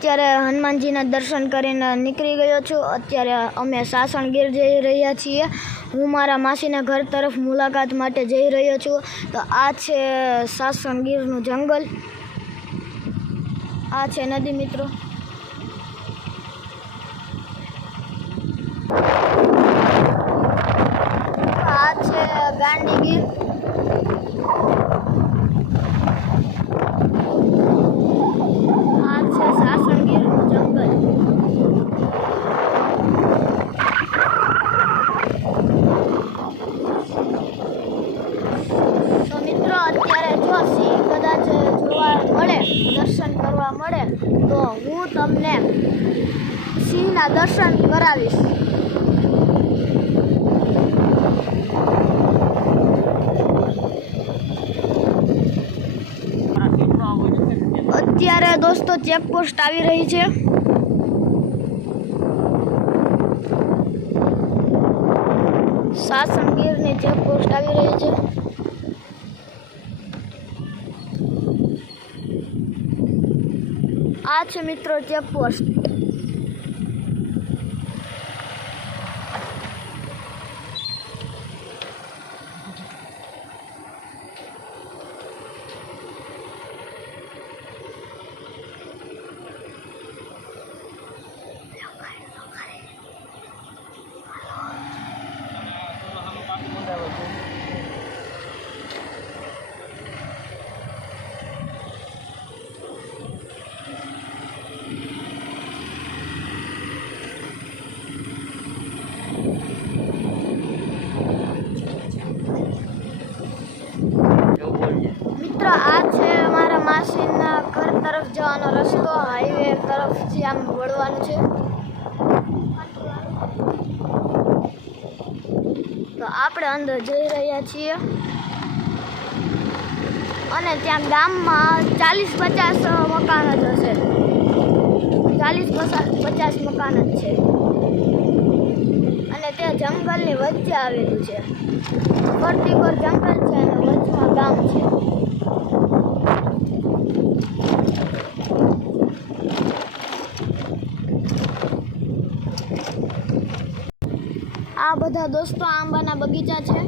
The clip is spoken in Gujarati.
અત્યારે હનુમાનજીના દર્શન કરીને નીકળી ગયો છું। અત્યારે અમે સાસણગીર જઈ રહ્યા છીએ। હું મારા માસીના ઘર તરફ મુલાકાત માટે જઈ રહ્યો છું। તો આ છે સાસણગીરનું જંગલ, આ છે નદી મિત્રો। આ છે ગાંડીગીર, આ છે સાસણગીરનું જંગલ। તો મિત્રો અત્યારે જો સિંહ કદાચ જોવા મળે, દર્શન કરવા મળે, તો હું તમને સિંહના દર્શન કરાવીશ। અત્યારે દોસ્તો ચેકપોસ્ટ આવી રહી છે। સાસણગીરની ચેકપોસ્ટ આવી રહી છે। આ છે મિત્રો ચેકપોસ્ટ। મિત્રો આ છે મારા માસીના ઘર તરફ જવાનો રસ્તો, હાઈવે તરફથી આમ વળવાનું છે। તો આપણે અંદર જઈ રહ્યા છીએ અને ત્યાં ગામમાં 40-50 મકાન જ હશે, 40-50 મકાન જ છે અને તે જંગલની વચ્ચે આવેલું છે। ફરતી પર જંગલ છે અને વચમાં ગામ છે। આ બધા દોસ્તો આંબાના બગીચા છે।